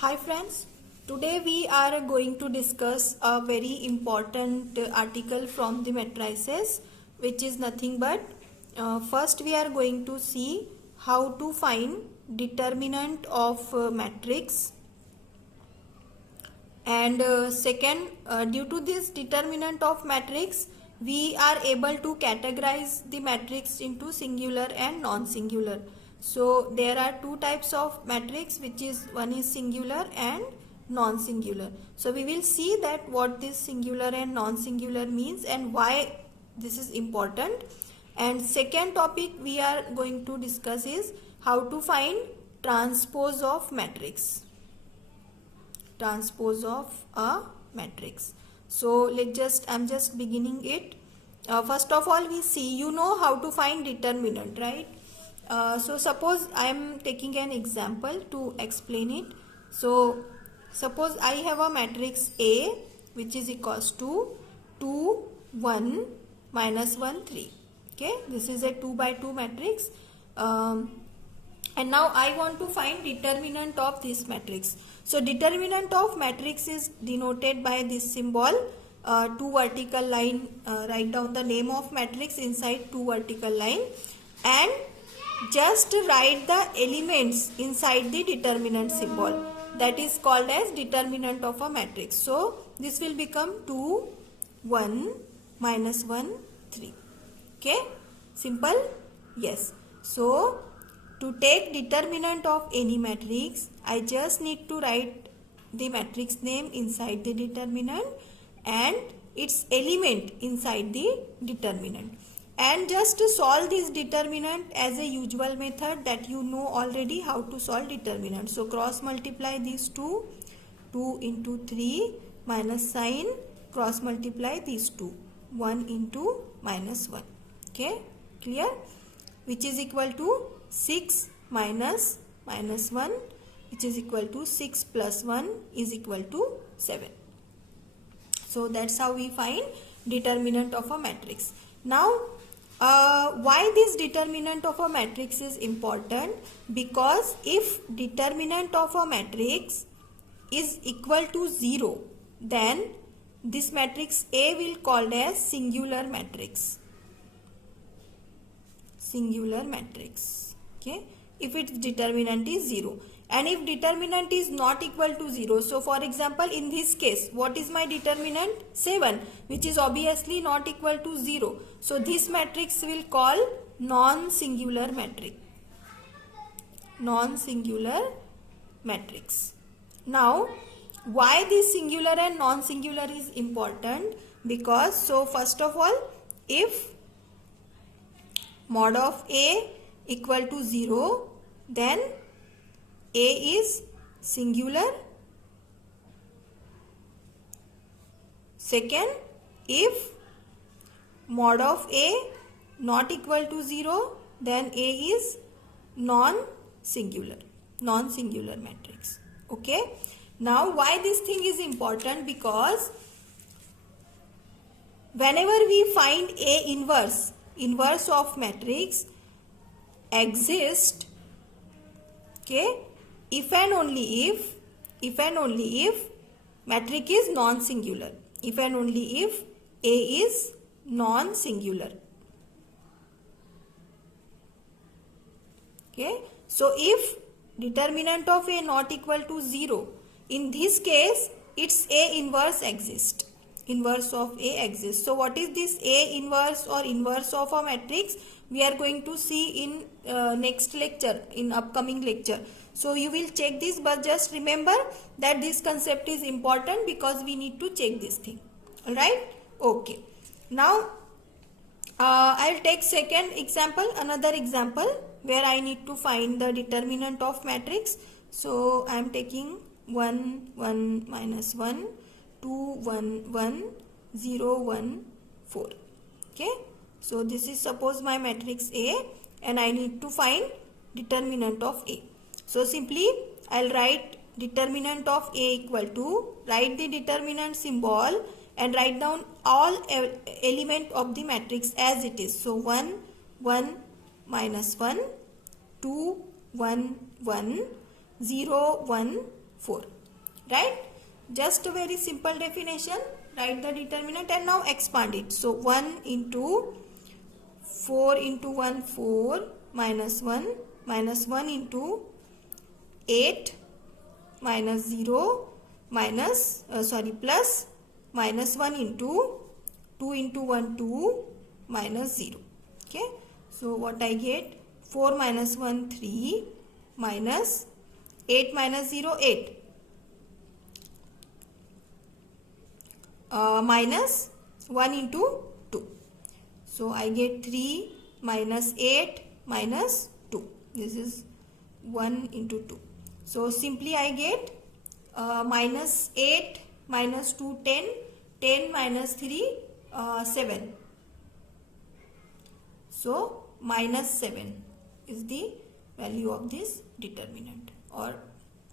Hi friends, today we are going to discuss a very important article from the matrices, which is nothing but first we are going to see how to find determinant of matrix, and second, due to this determinant of matrix we are able to categorize the matrix into singular and non-singular. So there are two types of matrix, which is one is singular and non-singular. So we will see that what this singular and non-singular means and why this is important. And second topic we are going to discuss is how to find transpose of matrix. Transpose of a matrix. So I'm just beginning it. First of all, we see, you know how to find determinant, right? So suppose I am taking an example to explain it. So suppose I have a matrix A which is equals to 2 1 minus 1 3. Okay, this is a 2 by 2 matrix. And now I want to find determinant of this matrix. So determinant of matrix is denoted by this symbol, 2 vertical line. Write down the name of matrix inside 2 vertical line and just write the elements inside the determinant symbol. That is called as determinant of a matrix. So this will become 2 1 minus 1 3. Okay, simple? Yes. So to take determinant of any matrix, I just need to write the matrix name inside the determinant and its element inside the determinant. And just to solve this determinant as a usual method that you know already how to solve determinant. So cross multiply these two, 2 into 3 minus sign, cross multiply these two, 1 into minus 1. Okay, clear? Which is equal to 6 minus 1, which is equal to 6 plus 1 is equal to 7. So that's how we find determinant of a matrix. Now why this determinant of a matrix is important? Because if determinant of a matrix is equal to 0, then this matrix A will called as singular matrix. Singular matrix. Okay, if its determinant is 0, and if determinant is not equal to 0, so for example in this case what is my determinant? 7, which is obviously not equal to 0. So this matrix will call non-singular matrix. Non-singular matrix. Now why this singular and non-singular is important? Because so first of all, if mod of A equal to 0, then A is singular. Second, if mod of A not equal to 0, then A is non-singular matrix. Okay. Now why this thing is important? Because whenever we find A inverse of matrix exist, okay, if and only if matrix is non-singular, if and only if A is non-singular. Okay, so if determinant of A not equal to 0, in this case its A inverse exists. Inverse of A exists. So what is this A inverse or inverse of a matrix? We are going to see in next lecture, in upcoming lecture. So you will check this, but just remember that this concept is important because we need to check this thing. Alright? Okay. Now I'll take second example, another example where I need to find the determinant of matrix. So I am taking 1 1 minus 1, 2 1 1 0 1 4. Okay, so this is suppose my matrix A and I need to find determinant of A. So simply I'll write determinant of A equal to, write the determinant symbol and write down all element of the matrix as it is. So 1 1 minus 1, 2 1 1 0 1 4, right? Just a very simple definition. Write the determinant and now expand it. So 1 into 4 into 1, 4, minus 1 into 8 minus 0 minus plus minus 1 into 2 into 1, 2 minus 0. Okay, so what I get? 4 minus 1, 3 minus 8 minus 0, 8 minus 1 into 2. So I get 3 minus 8 minus 2. This is 1 into 2. So simply I get minus 8 minus 2, 10, 10 minus 3, 7. So minus 7 is the value of this determinant or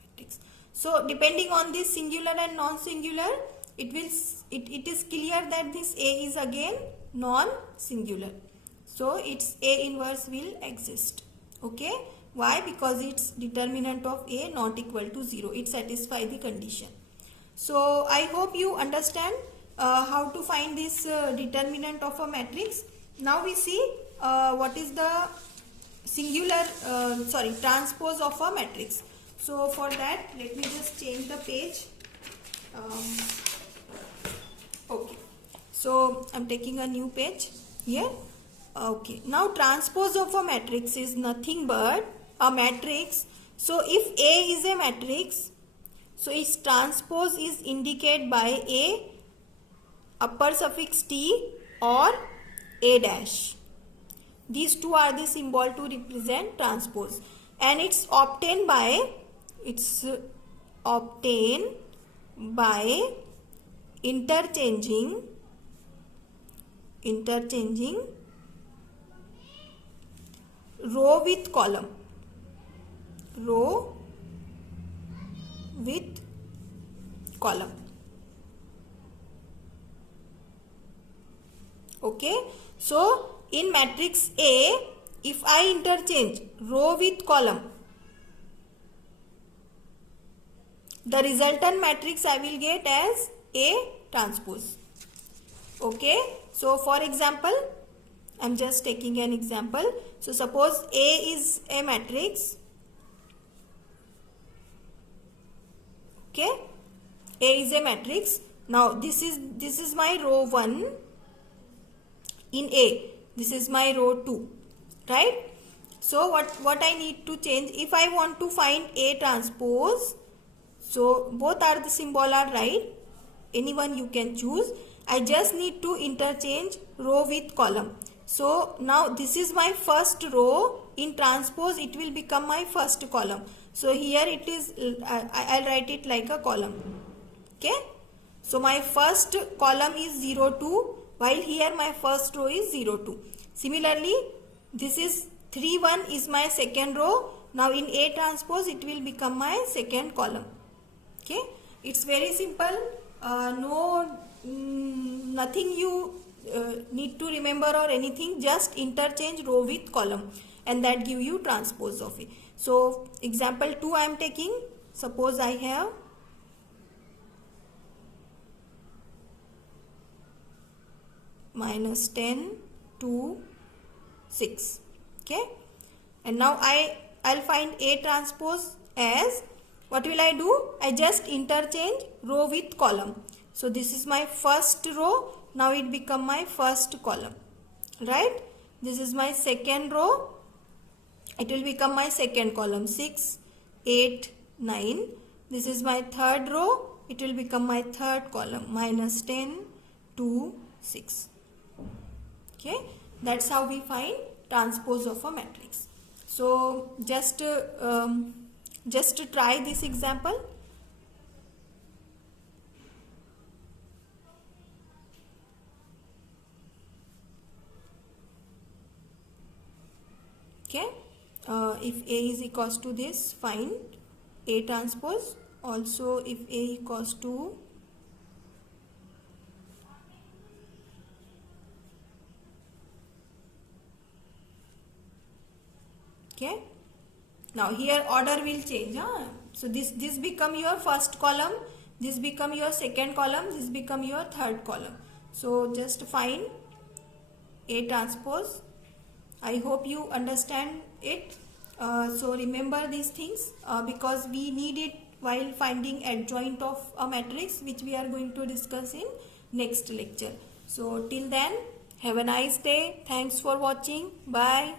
matrix. So depending on this singular and non-singular, it is clear that this A is again non-singular. So its A inverse will exist. Okay. Why? Because its determinant of A not equal to 0. It satisfies the condition. So I hope you understand how to find this determinant of a matrix. Now we see what is the transpose of a matrix. So for that, let me just change the page. Okay, so I'm taking a new page here. Okay, now transpose of a matrix is nothing but a matrix. So if A is a matrix, so its transpose is indicated by A upper suffix T or A dash. These two are the symbol to represent transpose, and it's obtained by interchanging row with column. Okay, so in matrix A, if I interchange row with column, the resultant matrix I will get as A transpose. Okay, so for example, I'm just taking an example. So suppose A is a matrix. Okay, A is a matrix. Now this is my row 1 in A. This is my row 2, right? So what I need to change, if I want to find A transpose, so both are the symbol are right, anyone you can choose. I just need to interchange row with column. So now this is my first row. In transpose it will become my first column. So here it is, I'll write it like a column. Okay, so my first column is 0, 2, while here my first row is 0, 2. Similarly, this is 3, 1 is my second row. Now in A transpose it will become my second column. Okay, it's very simple. Nothing you need to remember or anything. Just interchange row with column, and that give you transpose of it. So example 2 I am taking. Suppose I have minus 10 to 6. Okay, and now I'll find A transpose as, what will I do? I just interchange row with column. So this is my first row. Now it become my first column, right? This is my second row. It will become my second column, 6, 8, 9. This is my third row. It will become my third column, minus 10 to 6. Okay, that's how we find transpose of a matrix. So just try this example. Okay, if A is equals to this, find A transpose. Also if A equals to okay, now here order will change. So this become your first column, this become your second column, this become your third column. So just find A transpose. I hope you understand it. So remember these things because we need it while finding adjoint of a matrix, which we are going to discuss in next lecture. So till then, have a nice day. Thanks for watching. Bye.